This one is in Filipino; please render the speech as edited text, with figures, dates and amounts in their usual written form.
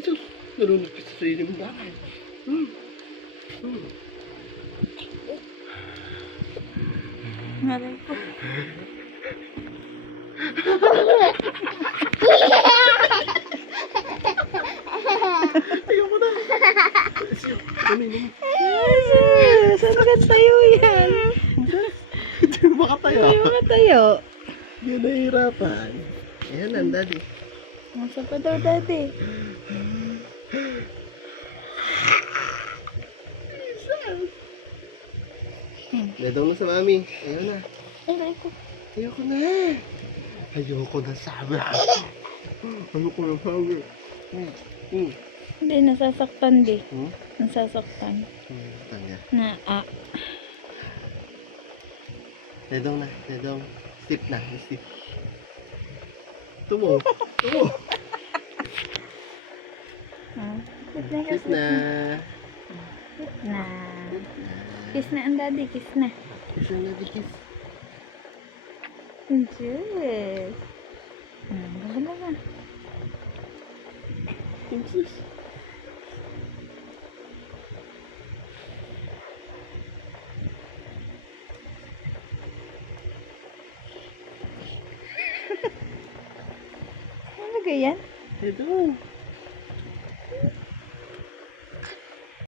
Ito, nalunod ka sa sarili mo bakit? Maray ko. Ayoko na. Ano yun? Saan ka tayo yan? Hindi mo makatayo. Hindi mo tayo. Hindi nahihirapan. Ayan ang daddy. Nasa pa daw dati. Dadong na sa mami. Ayaw na. Aray ko. Ayoko na. Ayoko na sabi. Ayoko na sabi. Hindi, nasasaktan di. Hmm? Nasasaktan. Tanga. Na, Dadong na. Dadong. Stip na. Stip. Tumo. Tumo. Stip na. Kiss na. Kiss na ang daddy, kiss na. Kiss na daddy kiss. Yes. Ganda na. Kiss. Ano ganyan? Dadong.